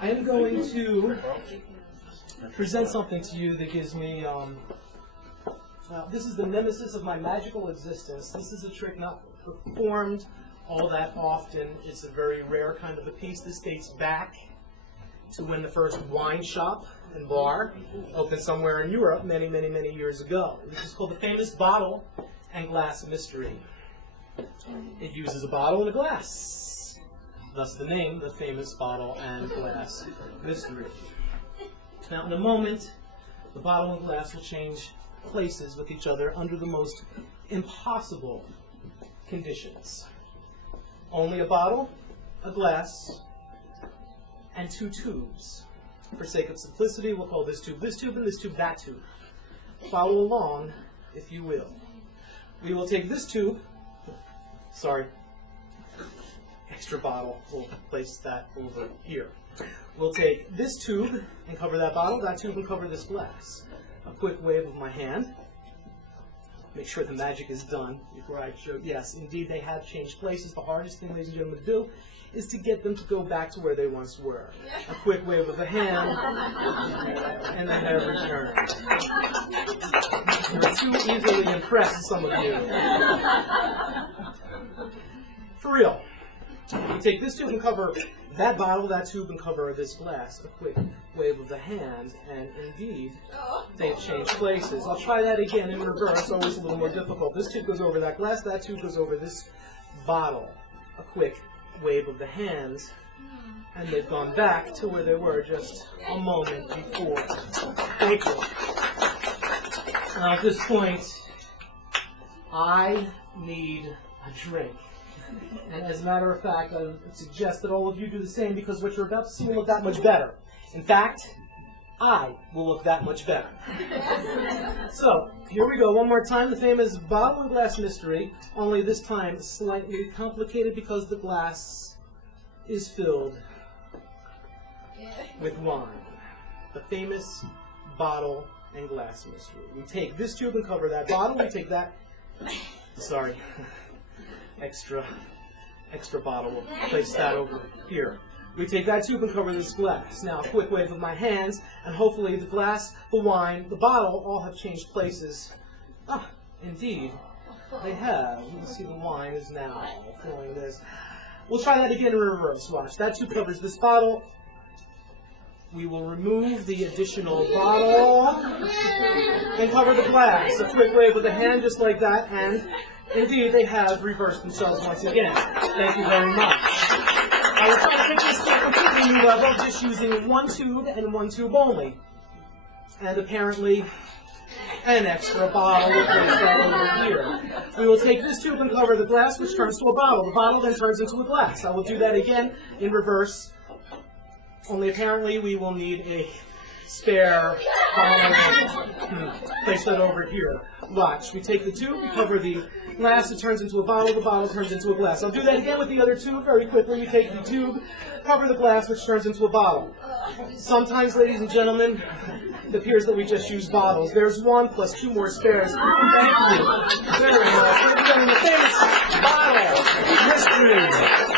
I am going to present something to you that gives me, this is the nemesis of my magical existence. This is a trick not performed all that often. It's a very rare kind of a piece. This dates back to when the first wine shop and bar opened somewhere in Europe many, many, many years ago. This is called the famous bottle and glass mystery. It uses a bottle and a glass. Thus the name, the famous bottle and glass mystery. Now in a moment, the bottle and glass will change places with each other under the most impossible conditions. Only a bottle, a glass, and two tubes. For sake of simplicity, we'll call this tube, and this tube, that tube. Follow along, if you will. We will take this tube, extra bottle, we'll place that over here. We'll take this tube and cover that bottle, that tube and cover this glass. A quick wave of my hand. Make sure the magic is done before I show. Yes, indeed, they have changed places. The hardest thing, ladies and gentlemen, to do is to get them to go back to where they once were. A quick wave of the hand, and they have returned. You're too easily impressed, some of you. For real. You take this tube and cover that bottle, that tube, and cover this glass. A quick wave of the hand, and indeed, they've changed places. I'll try that again in reverse, always a little more difficult. This tube goes over that glass, that tube goes over this bottle. A quick wave of the hands, and they've gone back to where they were just a moment before. Thank you. Now at this point, I need a drink. And as a matter of fact, I would suggest that all of you do the same, because what you're about to see will look that much better. In fact, I will look that much better. So, here we go. One more time, the famous bottle and glass mystery, only this time slightly complicated because the glass is filled with wine. The famous bottle and glass mystery. We take this tube and cover that bottle. We take that, extra bottle. We'll place that over here. We take that tube and cover this glass. Now, a quick wave of my hands, and hopefully the glass, the wine, the bottle all have changed places. Ah, indeed, they have. You can see the wine is now flowing this. We'll try that again in reverse. Watch. That tube covers this bottle. We will remove the additional bottle and cover the glass. A quick wave with the hand just like that, and indeed they have reversed themselves once again. Thank you very much. I will try to take this to a completely new level, just using one tube and one tube only. And apparently, an extra bottle will place that over here. We will take this tube and cover the glass, which turns to a bottle. The bottle then turns into a glass. I will do that again in reverse. Only apparently we will need a spare bottle. Place that over here. Watch. We take the tube, we cover the glass, it turns into a bottle, the bottle turns into a glass. I'll do that again with the other tube very quickly. We take the tube, cover the glass, which turns into a bottle. Sometimes, ladies and gentlemen, it appears that we just use bottles. There's one plus two more spares. Thank you very much. We're getting the famous bottle mystery.